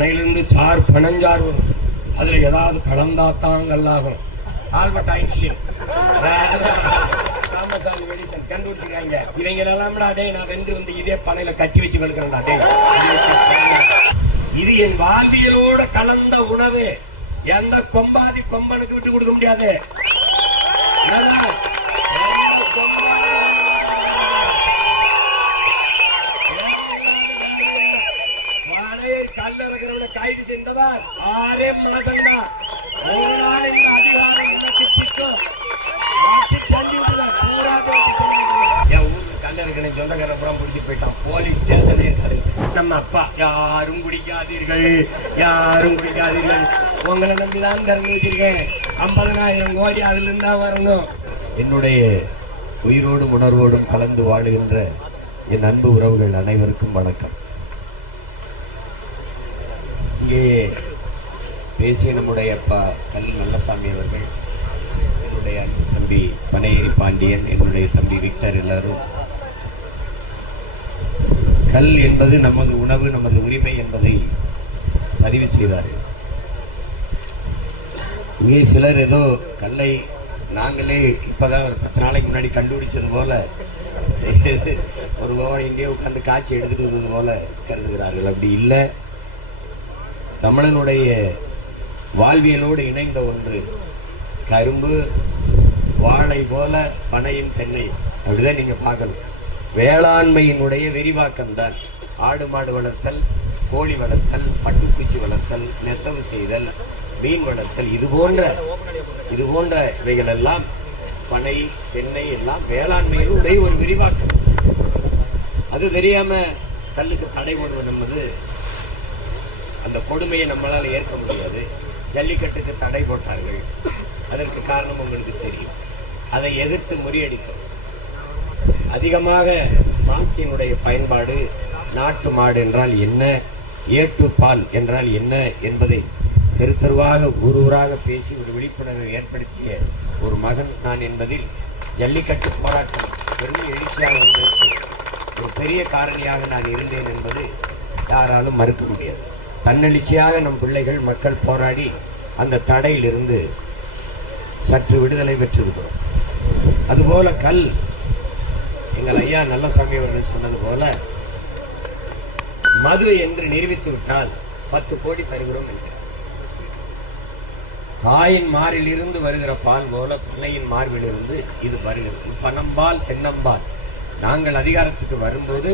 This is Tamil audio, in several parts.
பனையிலிருந்து சார் பனஞ்சார் வரும். அதுல ஏதாவது கலந்தாத்தான் ஆகும் ஆல்பர்ட் ஐன்ஸ்டீன். ராமசாமி வெடிசன் கண்டுபிடிச்சிருக்காங்க. இவங்க எல்லாம்டா அடே நான் வென்று வந்து இதே பனையில கட்டி வச்சு வெளுக்கிறேன்டா டே இது என் வாழ்வியலோட கலந்த உணவு. எந்த கொம்பாதி கொம்பனுக்கு விட்டு கொடுக்க முடியாது. வச்சு சந்தி விட்டுதான். என் ஊர்ல கல்ல இருக்கிற சொந்தக்கார புறம் பிடிச்சி போயிட்டான். போலீஸ் ஸ்டேஷன்ல இருக்காரு. நம்ம அப்பா யாரும் குடிக்காதீர்கள். யாரும் குடிக்காதீர்கள். உங்களை நம்பி தான் திறந்து வச்சிருக்கேன் ஐம்பதனாயிரம் கோடி அதுல இருந்தா வரணும். என்னுடைய உயிரோடும் உணர்வோடும் கலந்து வாழுகின்ற என் அன்பு உறவுகள் அனைவருக்கும் வணக்கம். இங்கே பேசிய நம்முடைய அப்பா கல் நல்லசாமி அவர்கள் என்னுடைய அன்பு தம்பி பனையேரி பாண்டியன் என்னுடைய தம்பி விக்டர் எல்லாரும். கல் என்பது நமது உணவு நமது உரிமை என்பதை பதிவு செய்தார்கள். இங்கே சிலர் ஏதோ கல்லை நாங்களே இப்போதான் ஒரு பத்து நாளைக்கு முன்னாடி கண்டுபிடிச்சது போல ஒரு ஓரம் எங்கேயோ உட்காந்து காட்சி எடுத்துகிட்டு இருந்தது போல கருதுகிறார்கள். அப்படி இல்லை. தமிழனுடைய வாழ்வியலோடு இணைந்த ஒன்று. கரும்பு வாழை போல பனையும் தென்னை அப்படிதான் நீங்கள் பார்க்கணும். வேளாண்மையினுடைய விரிவாக்கம் தான். ஆடு மாடு வளர்த்தல் கோழி வளர்த்தல் பட்டுப்பூச்சி வளர்த்தல் நெசவு செய்தல் மீன் வளர்த்தல் இது போன்ற இது போன்ற இவைகள் எல்லாம் பனை தென்னை எல்லாம் வேளாண்மையினுடைய ஒரு விரிவாக்கம். அது தெரியாம கல்லுக்கு தடை போடுவது என்பது அந்த கொடுமையை நம்மளால் ஏற்க முடியாது. ஜல்லிக்கட்டுக்கு தடை போட்டார்கள். அதற்கு காரணம் உங்களுக்கு தெரியும். அதை எதிர்த்து முறியடித்தோம். அதிகமாக மாட்டினுடைய பயன்பாடு நாட்டு மாடு என்றால் என்ன? ஏட்டு பால் என்றால் என்ன என்பதை தெரு தெருவாக ஊர் ஊராக பேசி ஒரு விழிப்புணர்வை ஏற்படுத்திய ஒரு மகன் நான் என்பதில் ஜல்லிக்கட்டு போராட்டம் பெரும் எழுச்சியாக வந்ததற்கு ஒரு பெரிய காரணியாக நான் இருந்தேன் என்பது யாராலும் மறுக்க முடியாது. தன்னெழுச்சியாக நம் பிள்ளைகள் மக்கள் போராடி அந்த தடையிலிருந்து சற்று விடுதலை பெற்றிருக்கிறோம். அதுபோல கல் எங்கள் ஐயா நல்லசாமி அவர்கள் சொன்னது போல மது என்று நிரூபித்து விட்டால் பத்து கோடி தருகிறோம் என்கிறார். தாயின் மாறிலிருந்து வருகிற பால் போல பனையின் மார்பிலிருந்து இது வருகிறது. பனம்பால் தென்னம்பால் நாங்கள் அதிகாரத்துக்கு வரும்போது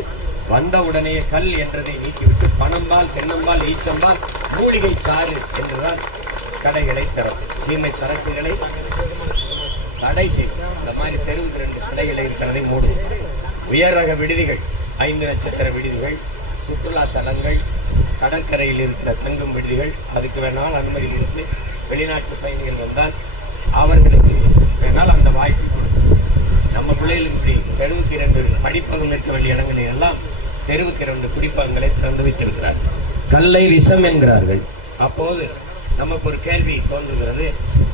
வந்த உடனே கல் என்றதை நீக்கிவிட்டு பணம்பால் தென்னம்பால் ஈச்சம்பால் மூலிகை சாறு என்றுதான் கடைகளை தரும் சீமை சரக்குகளை தடை செய்யும் இந்த மாதிரி தெருவுக்கு ரெண்டு கடைகளை இருக்கிறதை மூடுவோம். உயர் ரக விடுதிகள் ஐந்து நட்சத்திர விடுதிகள் சுற்றுலா தலங்கள் கடற்கரையில் இருக்கிற தங்கும் விடுதிகள் அதுக்கு வேணால் அனுமதி கொடுத்து வெளிநாட்டு பயணிகள் வந்தால் அவர்களுக்கு வேணால் அந்த வாய்ப்பு கொடுக்கும் நம்ம பிள்ளைகளுக்கு இப்படி தெருவுக்கு இரண்டு படிப்பகம் இருக்க வேண்டிய இடங்களை எல்லாம் தெருவுக்கு இரண்டு குடிப்பங்களை திறந்து வைத்திருக்கிறார். கல்லை விஷம் என்கிறார்கள். அப்போது நமக்கு ஒரு கேள்வி தோன்றுகிறது.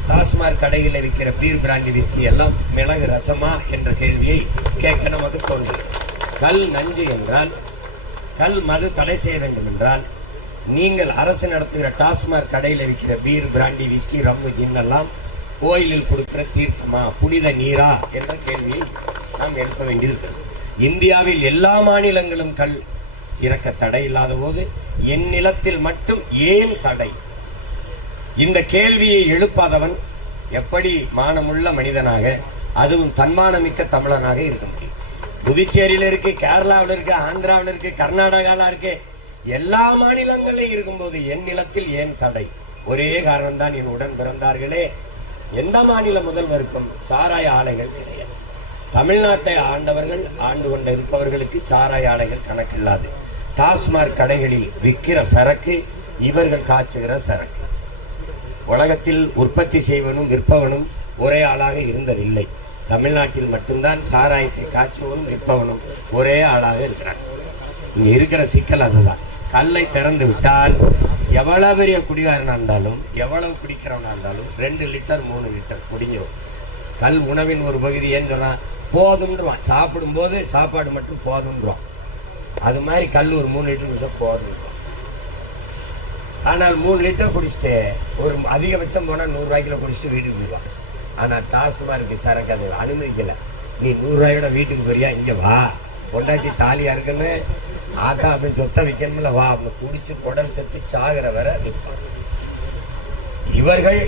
டாஸ்மாக் கடையில் விற்கிற பீர் பிராண்டி விஸ்கி எல்லாம் மிளகு ரசமா என்ற கேள்வியை கேட்க நமக்கு தோன்றுகிறது. கல் நஞ்சு என்றால் கல் மது தடை செய்ய வேண்டும் என்றால் நீங்கள் அரசு நடத்துகிற டாஸ்மாக் கடையில் விற்கிற பீர் பிராண்டி விஸ்கி ரம்மு ஜின்னெல்லாம் கோயிலில் கொடுக்கிற தீர்த்தமா புனித நீரா என்ற கேள்வியை நாம் எழுப்ப வேண்டியிருக்கிறது. இந்தியாவில் எல்லா மாநிலங்களும் கல் இறக்க தடை இல்லாத போது என் நிலத்தில் மட்டும் ஏன் தடை? இந்த கேள்வியை எழுப்பாதவன் எப்படி மானமுள்ள மனிதனாக அதுவும் தன்மானமிக்க தமிழனாக இருக்க முடியும்? புதுச்சேரியில் இருக்கு கேரளாவில் இருக்கு ஆந்திராவில் இருக்கு கர்நாடகாவில் இருக்கு எல்லா மாநிலங்களிலும் இருக்கும்போது என் நிலத்தில் ஏன் தடை? ஒரே காரணம் தான் என் உடன் பிறந்தார்களே. எந்த மாநில முதல்வருக்கும் சாராய ஆலைகள் கிடையாது. தமிழ்நாட்டை ஆண்டவர்கள் ஆண்டு கொண்ட இருப்பவர்களுக்கு சாராய ஆலைகள் கணக்கில்லாது. டாஸ்மாக் கடைகளில் விற்கிற சரக்கு இவர்கள் காய்ச்சுகிற சரக்கு. உலகத்தில் உற்பத்தி செய்வனும் விற்பவனும் ஒரே ஆளாக இருந்ததில்லை. தமிழ்நாட்டில் மட்டும்தான் சாராயத்தை காய்ச்சுவனும் விற்பவனும் ஒரே ஆளாக இருக்கிறார் இங்கே இருக்கிற சிக்கல் அதுதான். கல்லை திறந்து விட்டால் எவ்வளவு பெரிய குடிகாரனாக இருந்தாலும் எவ்வளவு குடிக்கிறவனாக இருந்தாலும் ரெண்டு லிட்டர் மூணு லிட்டர் குடிஞ்சிடும் கல் உணவின் ஒரு பகுதி ஏன்னு சொன்னால் போதும்ன்றான் சாப்பிடும்போது சாப்பாடு மட்டும் போதும்ன்றான் அது மாதிரி கல் ஒரு மூணு லிட்டர் குடிச்சா போதும். ஆனால் மூணு லிட்டர் குடிச்சிட்டு ஒரு அதிகபட்சம் போனால் நூறுரூவாய்க்குள்ள குடிச்சிட்டு வீட்டுக்கு போயிடுவான். டாஸ்மாக இருக்குது சரக்கு அது அனுமதிக்கலை. நீ நூறுரூவாயோட வீட்டுக்கு போறியா? இங்கே வா. பொண்டாட்டி தாலியாக இருக்குன்னு ஆக்கா அப்படின்னு சொத்தை வைக்கணும்ல வா. அப்படின்னு குடிச்சு குடல் செத்து சாகிற வரை விற்பான் இவர்கள்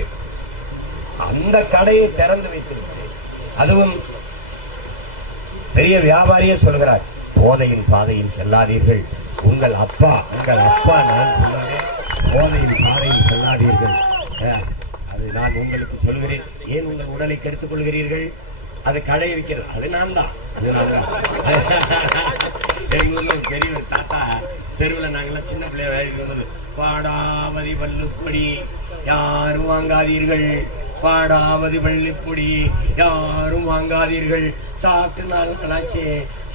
அந்த கடையை திறந்து வைத்திருக்கிறது அதுவும் பெரிய வியாபாரியே சொல்கிறார் போதையின் பாதையில் செல்லாதீர்கள். உங்கள் அப்பா உங்கள் அப்பா நான் சொல்லுவேன் போதையின் பாதையில் செல்லாதீர்கள். அது நான் உங்களுக்கு சொல்கிறேன் ஏன் உங்கள் உடலை கெடுத்துக் கொள்கிறீர்கள்? அது கடையை விற்கிறது. அது நான் தான் அது நான் தான் எங்க ஊர்ல ஒரு பெரிய ஒரு தாத்தா தெருவில் நாங்கள்லாம் சின்ன பிள்ளைய போது பாடாவதி வல்லுக்கொடி யாரும் வாங்காதீர்கள். பாடாவது பள்ளிப்பொடி யாரும் வாங்காதீர்கள். சாப்பிட்டு நாலு நாளாச்சு.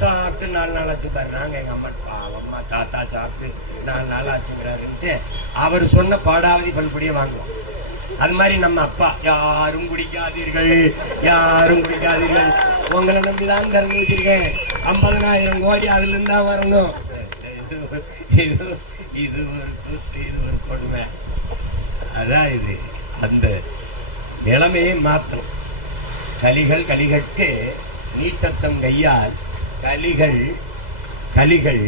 சாப்பிட்டு நாலு நாளாச்சு பாரு நாங்க எங்க அம்மா. பாவம்மா தாத்தா சாப்பிட்டு நாலு நாள் ஆச்சுங்கிறாருன்ட்டு அவர் சொன்ன பாடாவதி பல்பொடியை வாங்குவோம் அது மாதிரி நம்ம அப்பா யாரும் குடிக்காதீர்கள். யாரும் குடிக்காதீர்கள். உங்களை நம்பி தான் திறந்து வச்சிருக்கேன். ஐம்பதனாயிரம் கோடி அதுல இருந்தா வரணும். இது இது இது ஒரு இது ஒரு கொடுமை. அதான் இது. அந்த நிலைமையை மாற்றணும் கலிகள் கலிகட்கு நீட்டத்தம் கையால் கலிகள் கலிகள்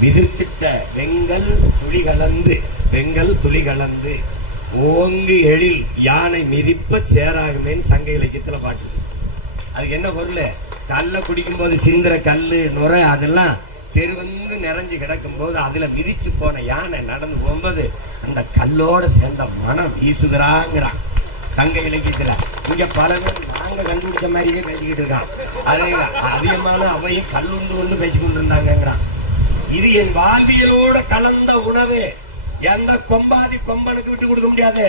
விதிர்த்திட்ட வெங்கல் துளி கலந்து வெங்கல் துளி கலந்து ஓங்கு எழில் யானை மிதிப்ப சேராகுமேன்னு சங்க இலக்கியத்தில் பாட்டு அதுக்கு என்ன பொருள்? கல்லை குடிக்கும்போது சிந்துற கல் நுரை அதெல்லாம் தெருவந்து நிறைஞ்சு கிடக்கும்போது அதில் மிதிச்சு போன யானை நடந்து போகும்போது அந்த கல்லோடு சேர்ந்த மனம் வீசுகிறாங்கிறான் சங்க இலக்கியத்துல. இங்கே பல பேர் நாங்க கண்டுபிடிச்ச மாதிரியே பேசிக்கிட்டு இருக்கான். அதே அதிகமான அவையும் கல்லுண்டு ஒன்று பேசிக்கொண்டு இருந்தாங்கிறான் இது என் வாழ்வியலோட கலந்த உணவு. எந்த கொம்பாதி கொம்பனுக்கு விட்டு கொடுக்க முடியாது.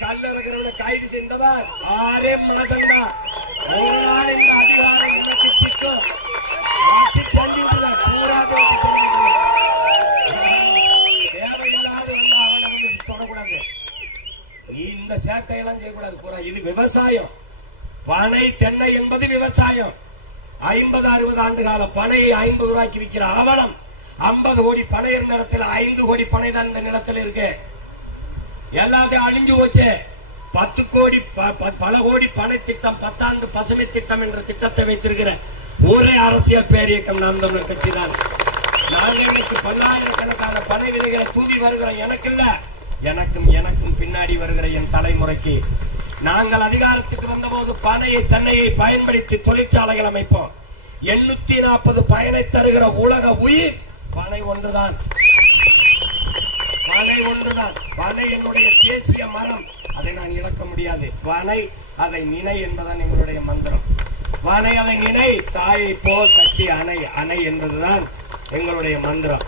கல்ல இருக்கிறவனை கைது செய்தவர். ஆறே மாசம்தான் ஒரு நாள் இந்த அதிகாரம் செய்யக்கூடாது. பூரா இது விவசாயம். பனை தென்னை என்பது விவசாயம். ஐம்பது அறுபது ஆண்டு கால பனையை ஐம்பது ரூபாய்க்கு விற்கிற அவலம் ஐம்பது கோடி பனை இருந்த இடத்துல ஐந்து கோடி பனை தான் இந்த நிலத்தில் இருக்கு. எல்லாத்தையும் அழிஞ்சு போச்சு. பத்து கோடி பல கோடி பனை திட்டம் பத்தாண்டு பசுமை திட்டம் என்ற திட்டத்தை வைத்திருக்கிற ஒரே அரசியல் பேரியக்கம் நாம் தமிழர் கட்சி தான். நாளைக்கு பல்லாயிரக்கணக்கான பனை விதைகளை தூவி வருகிற எனக்கு இல்லை. எனக்கும் எனக்கும் பின்னாடி வருகிற என் தலைமுறைக்கு நாங்கள் அதிகாரத்துக்கு வந்தபோது பனையை தென்னையை பயன்படுத்தி தொழிற்சாலைகள் அமைப்போம். எண்ணூத்தி நாற்பது பயனை தருகிற உலக உயிர் பனை ஒன்றுதான். பனை ஒன்றுதான். பனை என்னுடைய தேசிய மரம். அதை நான் இழக்க முடியாது. பனை அதை நினை என்பதுதான் எங்களுடைய மந்திரம். பனை அதை நினை தாயை போல் கட்டி அணை அணை என்பதுதான் எங்களுடைய மந்திரம்.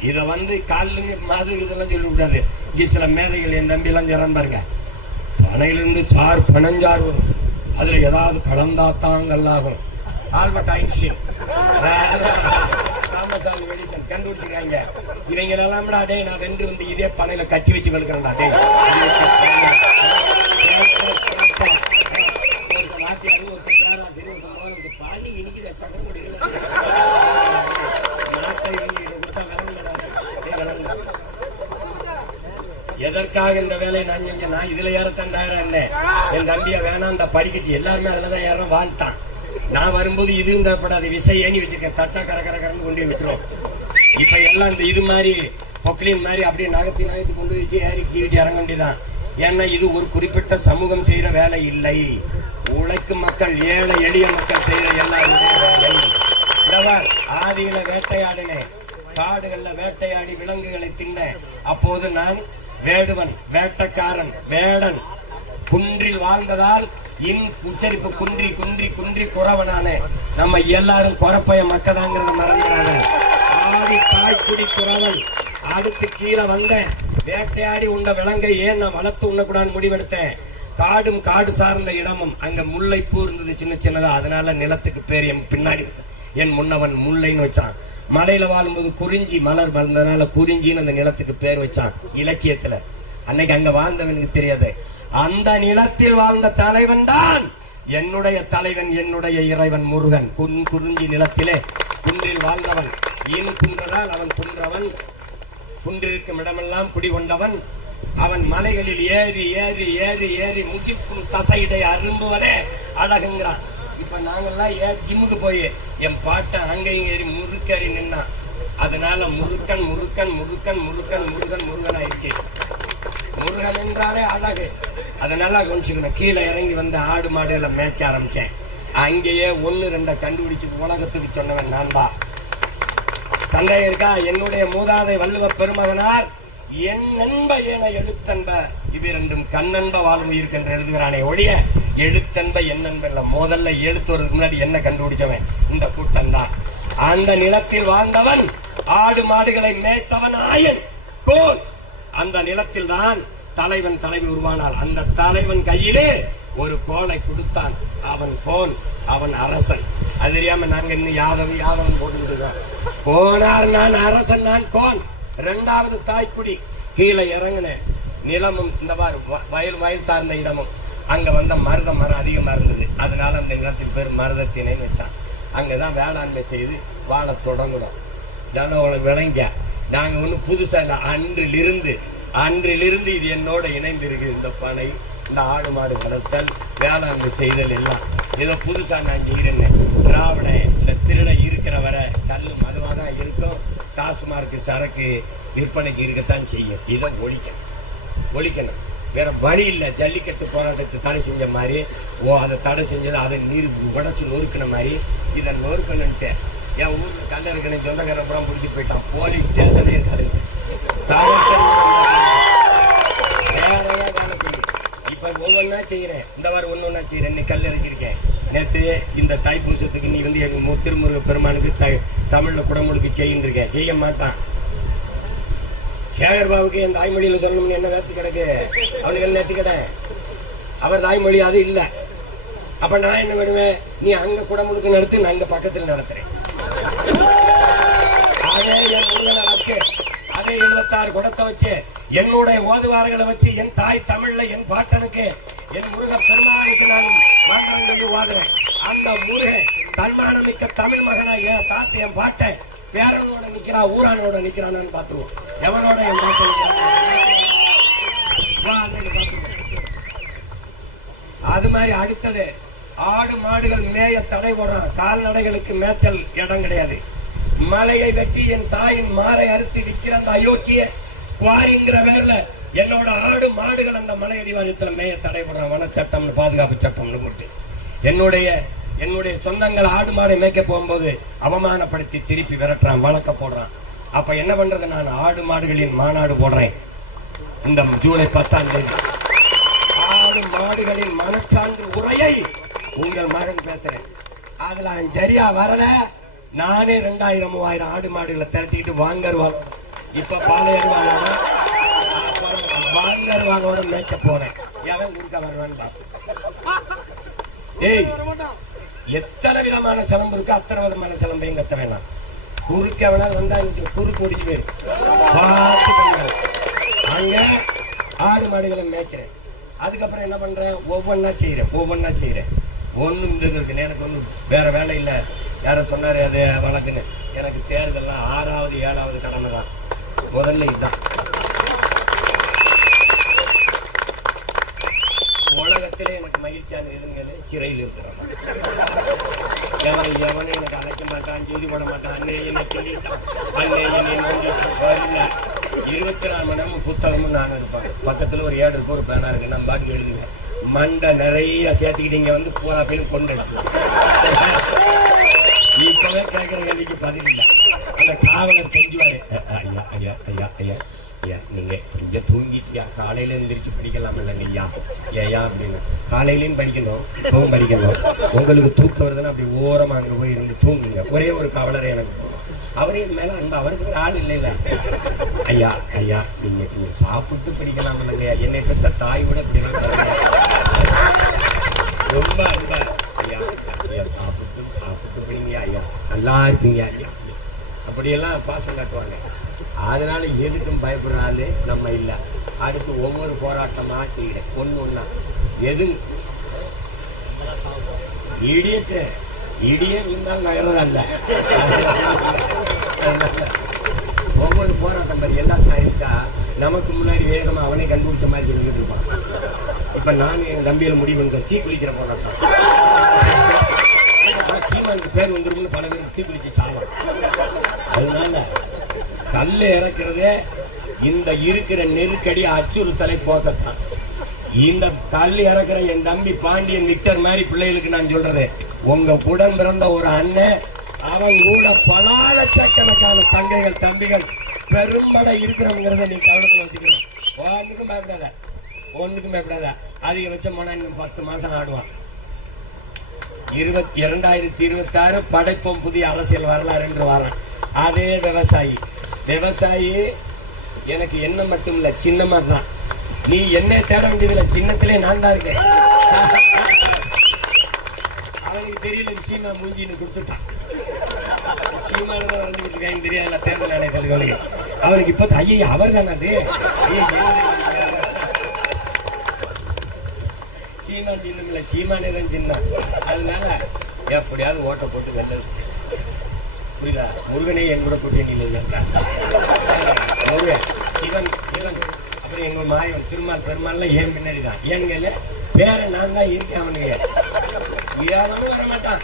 இத வந்து காலிலுங்க மது இதெல்லாம் சொல்லிவிடாது. இங்க சில மேதைகள் என் தம்பி எல்லாம் பாருங்க பனையிலிருந்து சார் பனஞ்சார் வரும் அதுல ஏதாவது கலந்தாத்தாங்கல்லாகும் ஆல்பர்ட் ஐன்ஸ்டீன் ராமசாமி வெடிசன் கண்டுபிடிச்சிருக்காங்க இவங்க எல்லாம் டே நான் வென்று வந்து இதே பனையில கட்டி வச்சு வெளுக்கிறேன்டா டேய் ஒருத்தன் வாத்தியாரு, ஒருத்தன் பேராசிரியர், பாணி இனிக்குது சக்கரை கொடிகள். நாட்டை இவங்க இதை கொடுத்தா விளங்குங்கடா. டேய், விளங்குடா. எதற்காக இந்த வேலையை நான் செஞ்சேன் நான் இதுல ஏறத்தண்டாயிரம் என்ன? என் தம்பிய வேணாம் இந்த படிக்கட்டு. எல்லாருமே அதுலதான் ஏறோம் வாழ்ட்டான் நான் வரும்போது இதுவும் தேவைப்படாது விசை ஏணி வச்சிருக்கேன். தட்டா கர கர கரன்னு கொண்டு போய் விட்டுரும். இப்ப எல்லாம் இந்த இது மாதிரி பொக்லின் மாதிரி அப்படியே நகர்த்தி நகர்த்தி கொண்டு வச்சு ஏறி கீழே இறங்க வேண்டியதான் ஏன்னா இது ஒரு குறிப்பிட்ட சமூகம் செய்யற வேலை இல்லை. உழைக்கும் மக்கள் ஏழை எளிய மக்கள் செய்யற எல்லா வேலை. ஆதியில வேட்டையாடினேன். காடுகள்ல வேட்டையாடி விலங்குகளை தின்னேன். அப்போது நான் வேடுவன் வேட்டக்காரன் வேடன். குன்றில் வாழ்ந்ததால் இன் உச்சரிப்பு குன்றி குன்றி குன்றி குறவனானே. நம்ம எல்லாரும் குறப்பைய மக்கதாங்கிறத மறந்துறாங்க ஆதி தாய்க்குடி குறவன். அடுத்து கீழே வந்தேன் வேட்டையாடி உண்ட விலங்கை ஏன் நான் வளர்த்து உண்ணக்கூடாதுன்னு முடிவெடுத்தேன்? காடும் காடு சார்ந்த இடமும் அங்க முல்லைப்பூ இருந்தது சின்ன சின்னதா. அதனால நிலத்துக்கு பேர் என் பின்னாடி என் முன்னவன் முல்லைன்னு வச்சான். மலையில வாழும்போது குறிஞ்சி மலர் வளர்ந்ததுனால குறிஞ்சின்னு அந்த நிலத்துக்கு பேர் வச்சான் இலக்கியத்துல. அன்னைக்கு அங்க வாழ்ந்தவனுக்கு தெரியாது. அந்த நிலத்தில் வாழ்ந்த தலைவன் தான் என்னுடைய தலைவன் என்னுடைய இறைவன் முருகன். குன் குறிஞ்சி நிலத்திலே குன்றில் வாழ்ந்தவன். ஈன் குன்றதால் அவன் குன்றவன். குன்றிருக்கும் இடமெல்லாம் குடிகொண்டவன் அவன் மலைகளில் ஏறி ஏறி ஏறி ஏறி முகிக்கும் தசையிடை அரும்புவதே அழகுங்கிறான். இப்போ நாங்கள்லாம் ஏன் ஜிம்முக்கு போய் என் பாட்டை அங்கேயும் ஏறி முறுக்கறி நின்னா அதனால முருக்கன் முருக்கன் முருக்கன் முருக்கன் முருகன் முருகன் ஆயிடுச்சு. முருகன் என்றாலே அழகு. அதனால கொஞ்சிக்கணும் கீழே இறங்கி வந்து ஆடு மாடு எல்லாம் மேய்க்க ஆரம்பிச்சேன். அங்கேயே ஒன்னு ரெண்டை கண்டுபிடிச்சு உலகத்துக்கு சொன்னவன் நான் தான். சந்தேகம் இருக்கா? என்னுடைய மூதாதை வள்ளுவ பெருமகனார் என் நண்ப என எழுத்தன்ப இவ்விரண்டும் கண்ணன்ப வாழ்வு உயிருக்கு என்று எழுதுகிறானே ஒழிய எழுத்தன்ப என் இல்ல முதல்ல எழுத்து வரதுக்கு முன்னாடி என்ன கண்டுபிடிச்சவன்? இந்த கூட்டம் தான் அந்த நிலத்தில் வாழ்ந்தவன் ஆடு மாடுகளை மேய்த்தவன் ஆயன். கோல். அந்த நிலத்தில் தான் தலைவன் தலைவி உருவானாள். அந்த தலைவன் கையிலே ஒரு கோலை கொடுத்தான். அவன் கோன் அவன் அரசன். அது தெரியாம நாங்க இன்னும் யாதவன் யாதவன் போட்டுக்கிட்டு போனார் நான் அரசன் நான் கோன் இரண்டாவது தாய்க்குடி. கீழே இறங்கினேன். நிலமும் இந்த மாதிரி வ- வயல் வயல் சார்ந்த இடமும். அங்க வந்த மருத மரம் அதிகமா இருந்தது அதனால அந்த நிலத்தின் பேர் மருதத்தினைன்னு வச்சான் அங்கதான் வேளாண்மை செய்து வாழ தொடங்கணும் தனவளம் விளங்க. நாங்க ஒன்றும் புதுசா இல்லை. அன்றிலிருந்து அன்றிலிருந்து இது என்னோட இணைந்து இருக்குது இந்த பனை இந்த ஆடு மாடு வளர்த்தல் வேளாண்மை செய்தல் எல்லாம். ஏதோ புதுசா நான் செய்கிறேன்னு திராவிட இந்த திருடை இருக்கிற வரை கல் மதுவாக தான் இருக்கும். டாஸ்மார்க்கு சரக்கு விற்பனைக்கு இருக்கத்தான் செய்யும். இதை ஒழிக்கணும். ஒழிக்கணும். வேற வழி இல்லை. ஜல்லிக்கட்டு போராட்டத்தை தடை செஞ்ச மாதிரி ஓ அதை தடை செஞ்சது அதை நீர் உடச்சு நொறுக்கின மாதிரி இதை நொறுக்கணுன்ட்டு என் ஊர்ல கல்ல இருக்கணும் சொந்தக்காரன் அப்புறம் பிடிச்சி போயிட்டான். போலீஸ் ஸ்டேஷனே இருக்காது இப்ப ஒவ்வொன்றா செய்யறேன் இந்த வாரம் ஒன்று ஒன்றா செய்யறேன் இன்னைக்கு கல் இறங்கியிருக்கேன் நேற்று இந்த தைப்பூசத்துக்கு நீ வந்து எங்கள் மு- திருமுருக பெருமானுக்கு த தமிழில் குடமுழுக்கு செய்யின்னு இருக்கேன். செய்ய மாட்டான். சேகர் பாபுக்கு என் தாய்மொழியில சொல்லணும்னு என்ன நேர்த்து கிடக்கு? அவனுக்கு என்ன நேர்த்து கிட? அவர் தாய்மொழி அது இல்ல. அப்ப நான் என்ன பண்ணுவேன் நீ அங்க குடமுழுக்கு நடத்து நான் இங்க பக்கத்தில் நடத்துறேன். அதே என் முருகனை வச்சு அதே எழுபத்தாறு குடத்தை வச்சு என்னுடைய ஓதுவார்களை வச்சு என் தாய் தமிழ்ல என் பாட்டனுக்கு என் முருக பெருமாளுக்கு நான் சொல்லி ஓதுறேன். அந்த முருகன் தன்மானமிக்க தமிழ் மகனா என் தாத்த என் பாட்டை பேரனோட நிக்கிறா ஊரானோட நிக்கிறானான்னு பாத்துருவோம் எவனோட என் பாட்டை அது மாதிரி அடுத்தது ஆடு மாடுகள் மேய தடை போடுறான். கால்நடைகளுக்கு மேய்ச்சல் இடம் கிடையாது. மலையை வெட்டி என் தாயின் மாலை அறுத்து விற்கிற அந்த அயோக்கிய குவாரிங்கிற பேர்ல என்னோட ஆடு மாடுகள் அந்த மலை அடிவாரத்தில் மேய தடை போடுறான். வனச்சட்டம்னு பாதுகாப்பு சட்டம்னு போட்டு. என்னுடைய என்னுடைய சொந்தங்கள் ஆடு மாடை மேய்க்க போகும்போது அவமானப்படுத்தி திருப்பி விரட்டுறான் வழக்க போடுறான். அப்ப என்ன பண்றது நான்? ஆடு மாடுகளின் மாநாடு போடுறேன். இந்த ஜூலை பத்தாம் தேதி. ஆடு மாடுகளின் மனச்சான்று உரையை உங்கள் மகன் பேசுறேன். அதுல அவன் சரியா வரல. நானே ரெண்டாயிரம் மூவாயிரம் ஆடு மாடுகளை திரட்டிட்டு வாங்கருவாங்க இப்ப பாலையருவானோட வாங்கருவானோட மேய்க்க போறேன். எவன் குறுக்க வருவான்னு பார்ப்போம் ஏய் எத்தனை விதமான சிலம்பு இருக்கோ அத்தனை விதமான சிலம்பையும் கத்த வேணாம் குறுக்க வேணாலும் வந்தா இங்க குறுக்கு ஓடிக்கு போயிரு. பார்த்து பண்ணுறேன் அங்க ஆடு மாடுகளை மேய்க்கிறேன். அதுக்கப்புறம் என்ன பண்றேன்? ஒவ்வொன்றா செய்யறேன். ஒவ்வொன்றா செய்யறேன். ஒன்றும் இந்த இருக்கு எனக்கு ஒன்றும் வேற வேலை இல்லை. யாரோ சொன்னார் அது வழக்குன்னு. எனக்கு தேர்தல்லாம் ஆறாவது ஏழாவது கடமை தான் முதல்ல இதுதான். உலகத்திலே எனக்கு மகிழ்ச்சியான எதுங்கன்னு சிறையில் இருக்கிறான் எவனை எவனும் எனக்கு அழைக்க மாட்டான் செய்தி போட மாட்டான் அண்ணே என்னை சொல்லிட்டான் அண்ணே என்னை நோண்டிட்டான் வரல இருபத்தி நாலு மணி நேரம் புத்தகமும் நானும் இருப்பாங்க பக்கத்துல ஒரு ஏடு இருக்கு ஒரு பேனா இருக்கு நான் பாட்டுக்கு எழுதுவேன் மண்டை நிறைய சேர்த்துக்கிட்டீங்க வந்து பூரா பேரும் கொண்டு இப்பவே கேட்கிற கேள்விக்கு பதில் இல்லை அந்த காவலர் கெஞ்சுவாரு ஐயா ஐயா ஐயா ஐயா ஐயா நீங்க கொஞ்சம் தூங்கிட்டியா காலையில் எழுந்திரிச்சு படிக்கலாம் இல்லைங்க ஐயா? ஏயா அப்படின்னு காலையிலையும் படிக்கணும் இப்பவும் படிக்கணும். உங்களுக்கு தூக்கம் வருதுன்னா அப்படி ஓரமா அங்கே போய் இருந்து தூங்குங்க. ஒரே ஒரு கவலர் எனக்கு போகும் அவரே மேல அன்பு அவருக்கு ஒரு ஆள் இல்லைல்ல. ஐயா ஐயா நீங்க கொஞ்சம் சாப்பிட்டு படிக்கலாம் இல்லைங்க என்னை பெற்ற தாய் விட இப்படி ரொம்ப அன்பா. ஐயா ஐயா சாப்பிட்டு சாப்பிட்டு பிடிங்க ஐயா. நல்லா இருப்பீங்க ஐயா. அப்படியெல்லாம் பாசம் காட்டுவாங்க. அதனால எதுக்கும் பயப்படுறாலே நம்ம இல்லை. அடுத்து ஒவ்வொரு போராட்டமாக செய்கிறேன் ஒன்று ஒன்றா எது? இடியட்டு. இடியே இருந்தால் நகரதா இல்ல ஒவ்வொரு போராட்டம் பாரு எல்லாத்தையும் அறிவிச்சா நமக்கு முன்னாடி வேகமாக அவனே கண்டுபிடிச்ச மாதிரி சொல்லிக்கிட்டு இருப்பான். இப்போ நான் என் தம்பியில் முடிவு இந்த தீ குளிக்கிற போராட்டம். சீமானுக்கு பேர் வந்துருக்குன்னு பல பேர் தீ குளிச்சு சாகும் அதனால கல் இறக்குறதே இந்த இருக்கிற நெருக்கடி அச்சுறுத்தலை போக்கத்தான். இந்த கல் இறக்குற என் தம்பி பாண்டியன் விக்டர் மாதிரி பிள்ளைகளுக்கு நான் சொல்றது உங்க உடன் பிறந்த ஒரு அண்ணன் அவன் கூட பல லட்சக்கணக்கான தங்கைகள் தம்பிகள் பெரும்பட இருக்கிறவங்கிறத நீ கவனத்தில் வச்சுக்கணும். ஒன்றுக்கும் பயப்படாத. ஒன்றுக்கும் பயப்படாத. அதிகபட்சம் போனா இன்னும் பத்து மாசம் ஆடுவான். இருபத்தி இரண்டாயிரத்தி இருபத்தாறு படைப்பும் புதிய அரசியல் வரலாறு என்று வரான். அதே விவசாயி. விவசாயி எனக்கு என்ன மட்டும் இல்ல சின்னமா தான் நீ என்ன தேட வேண்டியதுல சின்னத்திலே நான் தான் இருக்கேன். அவனுக்கு தெரியல சீமா மூஞ்சின்னு கொடுத்துட்டான். சீமான தான் வரைஞ்சு தெரியாதுல தேர்தல் ஆணையத்தில் அவனுக்கு இப்ப ஐயா அவர் தானே அது? சீமா என்ன சீமா சின்னமில்ல சீமானே தான் சின்ன அதனால எப்படியாவது ஓட்டை போட்டு வெள்ள புரியுதா? முருகனே என் கூட கூட்டணியில் முருகன் சிவன் சிவன். அப்புறம் எங்க மாயன் திருமால் பெருமாள்லாம் ஏன் பின்னாடி தான் ஏன்னு பேர நான் தான் இருக்கேன் அவனுக்கு எவனும் வரமாட்டான்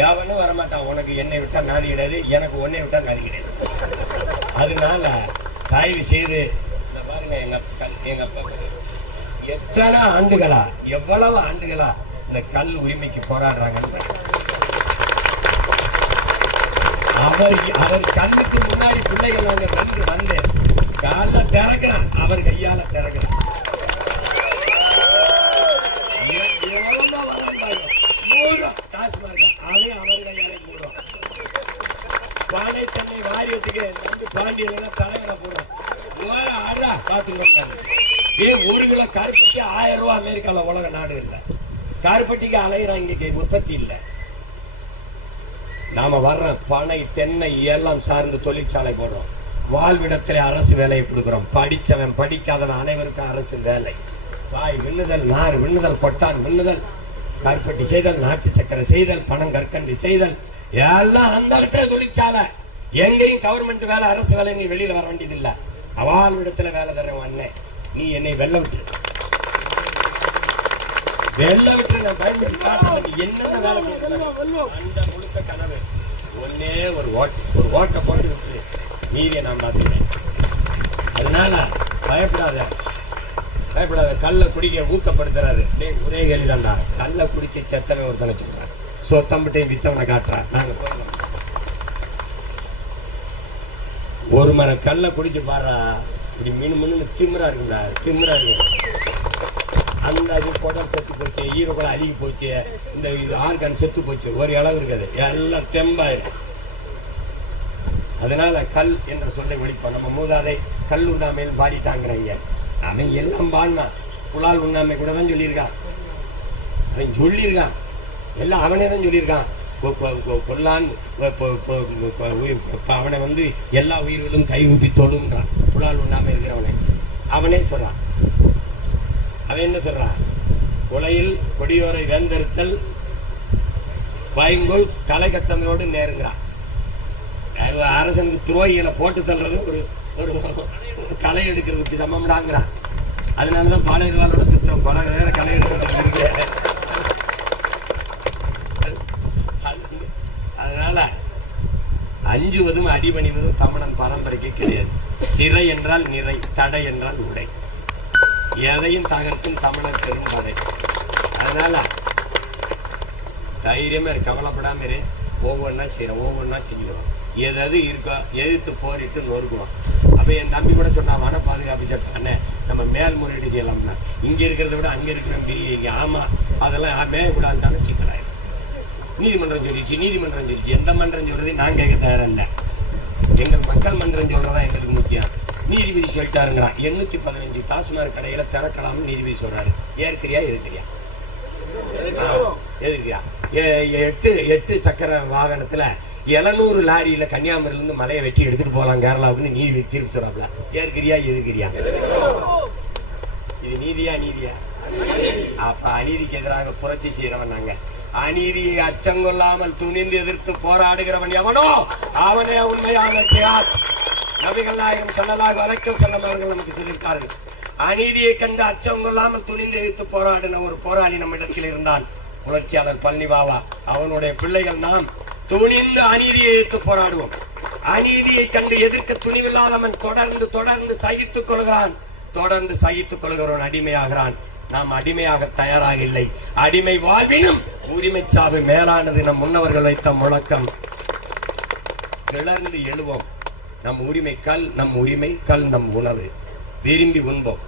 யாவனும் வரமாட்டான் உனக்கு என்னை விட்டா நாதி கிடையாது எனக்கு உன்னை விட்டா நாதி கிடையாது. அதனால தயவு செய்து இந்த பாருங்க எங்க அப்பா எங்க அப்பா எத்தனை ஆண்டுகளா எவ்வளவு ஆண்டுகளா இந்த கல் உரிமைக்கு போராடுறாங்க பாருங்க. அவர் அவர் கண்ணுக்கு முன்னாடி பிள்ளைகள் நாங்க வென்று வந்து கால திறக்கிறான் அவர் கையால திறக்கிறான் எ- எவ்வளவோ வரம் பாருங்க. மூடும் அவர் கையாலே மூடும். பானை தன்னை வாரியத்துக்கு வந்து பாண்டியல தலைவரை போடுறோம் இவர ஆடுறா பார்த்துக்கோங்க ஏ ஒரு கிலோ கருப்பட்டி ஆயிரம் ரூபாய் அமெரிக்கால உலக நாடு இல்லை. கருப்பட்டிக்கு அலையிறாங்க இங்க உற்பத்தி இல்லை. நாம வர்ற பனை தென்னை எல்லாம் சார்ந்து தொழிற்சாலை போடுறோம். வாழ்விடத்திலே அரசு வேலையை கொடுக்குறோம். படித்தவன் படிக்காதவன் அனைவருக்கும் அரசு வேலை. வாய் மின்னுதல் நார் மின்னுதல் கொட்டான் மின்னுதல் கற்பட்டி செய்தல் நாட்டு சக்கரை செய்தல் பணம் கற்கண்டி செய்தல் எல்லாம் அந்த இடத்துல தொழிற்சாலை. எங்கேயும் கவர்மெண்ட் வேலை அரசு வேலை நீ வெளியில் வர வேண்டியதில்லை. வாழ்விடத்தில் வேலை தரேன் அண்ணன் நீ என்னை வெல்ல விட்டுரு. வெல்ல விட்டு நான் பயன்படுத்தி காட்டுறேன். நீ வேலை செய்யணும் அந்த முழுக்க கனவு. ஒன்னே ஒரு ஓட்டு. ஒரு ஓட்டை போட்டு விட்டு மீதியை நான் பார்த்துக்கிறேன். அதனால பயப்படாத. பயப்படாத. கல்லை குடிக்க ஊக்கப்படுத்துறாரு. ஒரே ஒரே கலிதான்டா கல்லை குடிச்சு செத்தனை ஒருத்தனை சொல்றான் சொத்தம்பிட்டையும் வித்தவனை காட்டுறான். நாங்க போறோம். ஒரு மரம் கல்லை குடிச்சு பாரு இப்படி மீன் மின்னு திமிரா இருக்கும்டா. திமிரா இருக்கும் அந்த குடல் செத்து போச்சு ஈரக்குளம் அழுகி போச்சு இந்த இது ஆர்கன் செத்து போச்சு ஒரு அளவு இருக்காது. எல்லாம் தெம்பாயிரும் அதனால கல் என்ற சொல்லை ஒழிப்போம். நம்ம மூதாதை கல் உண்ணாமையில் பாடிட்டாங்கிறாங்க. அவன் எல்லாம் பாடினான் புலால் உண்ணாமை கூட தான் சொல்லியிருக்கான். அவன் சொல்லியிருக்கான். எல்லாம் அவனே தான் சொல்லியிருக்கான். கொ- கொ- கொல்லான் அவனை வந்து எல்லா உயிர்களும் கைவிப்பி தொழுன்றான் புலால் உண்ணாமை இருக்கிறவனை. அவனே சொல்றான். அவன் என்ன சொல்றான் உலையில் கொடியோரை வேந்தெடுத்தல் பயங்கோல் களை கட்டங்களோடு நேருங்கிறான் அரசனுக்கு துரோகிகளை போட்டு தள்ளுறது ஒரு ஒரு களை எடுக்கிறதுக்கு சமம்டாங்கிறான் அதனாலதான் பாளையர்களோட சுத்தம் பல வேற களை எடுக்கிறது அது வந்து- அதனால அஞ்சுவதும் அடிபணிவதும் தமிழன் பரம்பரைக்கு கிடையாது. சிறை என்றால் நிறை தடை என்றால் உடை. எதையும் தகர்க்கும் தமிழர் பெரும் கதை அதனால தைரியமா இரு இரு. ஒவ்வொன்றா செய்கிறோம் ஒவ்வொன்றா செஞ்சுக்கிறோம் எதாவது இருக்கோ எதிர்த்து போரிட்டு நொறுக்குவோம். அப்போ என் தம்பி கூட சொன்னால் வன பாதுகாப்பு சட்டானே நம்ம மேல்முறையீடு செய்யலாம்னா இங்கே இருக்கிறத விட அங்கே இருக்கிற பெரிய இங்கே ஆமாம் அதெல்லாம் மேயக்கூடாதுன்னு சிக்கலாயிரும் நீதிமன்றம் சொல்லிச்சு நீதிமன்றம் சொல்லிச்சு எந்த மன்றம் சொல்கிறது நான் கேட்க தயாரில்லை எங்கள் மக்கள் மன்றம் சொல்றதா எங்களுக்கு முக்கியம். நீதிபதி சொல்லிட்டாருங்கிறான் எண்ணூத்தி பதினஞ்சு டாஸ்மாக் கடையில திறக்கலாம்னு நீதிபதி சொல்றாரு. ஏற்கிறியா எதிர்க்கிறியா? எதிர்க்கிறியா? எட்டு எட்டு சக்கர வாகனத்துல எழுநூறு லாரியில கன்னியாகுமரியில இருந்து மலையை வெட்டி எடுத்துட்டு போகலாம் கேரளாவுக்குன்னு நீதிபதி தீர்ப்பு சொல்றாப்ல. ஏற்கிறியா எதிர்க்கிறியா? இது நீதியா நீதியா? அப்ப அநீதிக்கு எதிராக புரட்சி செய்யறவன் நாங்க. அநீதியை அச்சம் கொள்ளாமல் துணிந்து எதிர்த்து போராடுகிறவன் எவனோ? அவனே உண்மையான நபிகள் நாயகம் சொல்லலாக வரைக்கும் செல்லம் அவர்கள் நமக்கு சொல்லியிருக்கார்கள். அநீதியை கண்டு அச்சம் கொள்ளாமல் துணிந்து எதிர்த்து போராடின ஒரு போராளி நம்மிடத்தில் இருந்தான். புரட்சியாளர் பழனி பாபா. அவனுடைய பிள்ளைகள் நாம் துணிந்து அநீதியை எதிர்த்து போராடுவோம். அநீதியை கண்டு எதிர்க்க துணிவில்லாதவன் தொடர்ந்து தொடர்ந்து சகித்துக் கொள்கிறான். தொடர்ந்து சகித்துக் கொள்கிறவன் அடிமையாகிறான். நாம் அடிமையாக தயாராக இல்லை. அடிமை வாழ்வினும் உரிமை சாவு மேலானது நம் முன்னவர்கள் வைத்த முழக்கம். கிளர்ந்து எழுவோம். நம் உரிமை கல் நம் உரிமை கல் நம் உணவு. விரும்பி உண்போம்.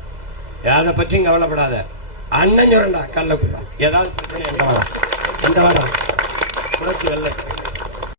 எதை பற்றியும் கவலைப்படாத. அண்ணன் சொல்லண்டா கல்ல குடுறா ஏதாவது பிரச்சனை இந்த வாரம் புரட்சி வெள்ள.